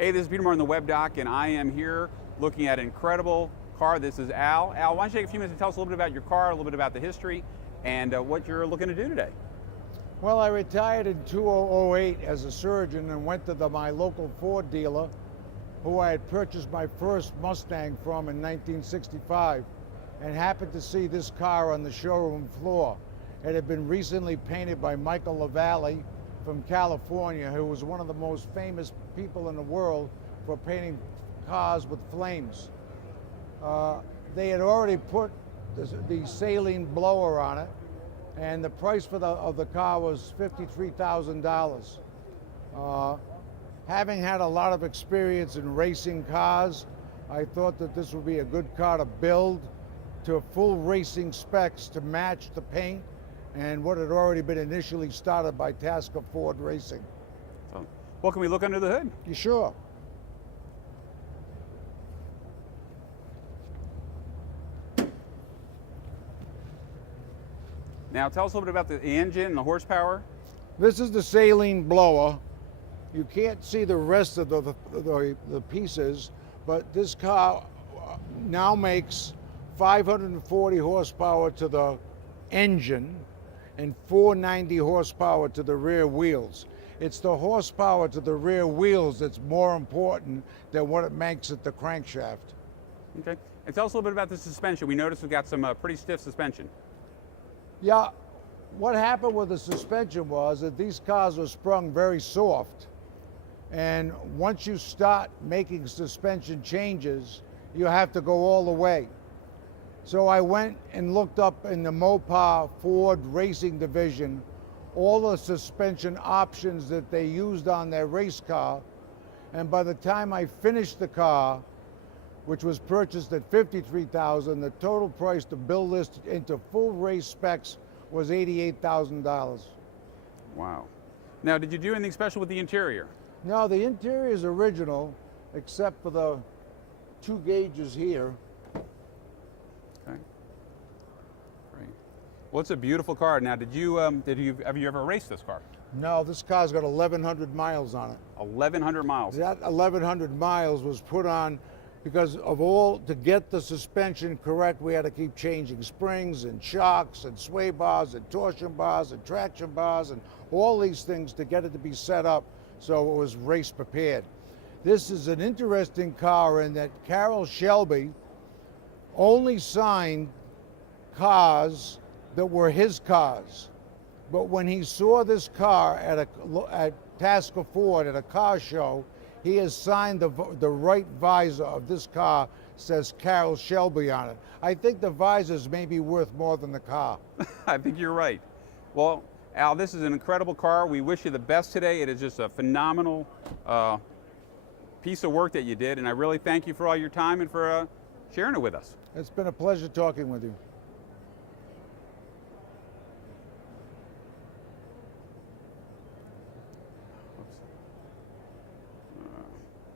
Hey, this is Peter Martin, the webdoc, and I am here looking at an incredible car. This is Al. Al, why don't you take a few minutes and tell us a little bit about your car, a little bit about the history, and what you're looking to do today. Well, I retired in 2008 as a surgeon and went to my local Ford dealer, who I had purchased my first Mustang from in 1965, and happened to see this car on the showroom floor. It had been recently painted by Michael LaValle from California, who was one of the most famous people in the world for painting cars with flames. They had already put the saline blower on it, and the price of the car was $53,000. Having had a lot of experience in racing cars, I thought that this would be a good car to build to full racing specs to match the paint and what had already been initially started by Custom Ford Racing. So, well, can we look under the hood? You sure? Now, tell us a little bit about the engine and the horsepower. This is the saline blower. You can't see the rest of the pieces, but this car now makes 540 horsepower to the engine and 490 horsepower to the rear wheels. It's the horsepower to the rear wheels that's more important than what it makes at the crankshaft. Okay. And tell us a little bit about the suspension. We noticed we've got some pretty stiff suspension. Yeah, what happened with the suspension was that these cars were sprung very soft. And once you start making suspension changes, you have to go all the way. So I went and looked up in the Mopar Ford Racing Division all the suspension options that they used on their race car. And by the time I finished the car, which was purchased at $53,000, the total price to build this into full race specs was $88,000. Wow. Now, did you do anything special with the interior? No, the interior is original, except for the 2 gauges here. Okay. Great. Well, it's a beautiful car. Now, have you ever raced this car? No, this car's got 1,100 miles on it. 1,100 miles. That 1,100 miles was put on because to get the suspension correct, we had to keep changing springs and shocks and sway bars and torsion bars and traction bars and all these things to get it to be set up so it was race prepared. This is an interesting car in that Carroll Shelby only signed cars that were his cars. But when he saw this car at Custom Ford at a car show, he has signed the right visor of this car, says Carroll Shelby on it. I think the visors may be worth more than the car. I think you're right. Well, Al, this is an incredible car. We wish you the best today. It is just a phenomenal piece of work that you did, and I really thank you for all your time and for sharing it with us. It's been a pleasure talking with you.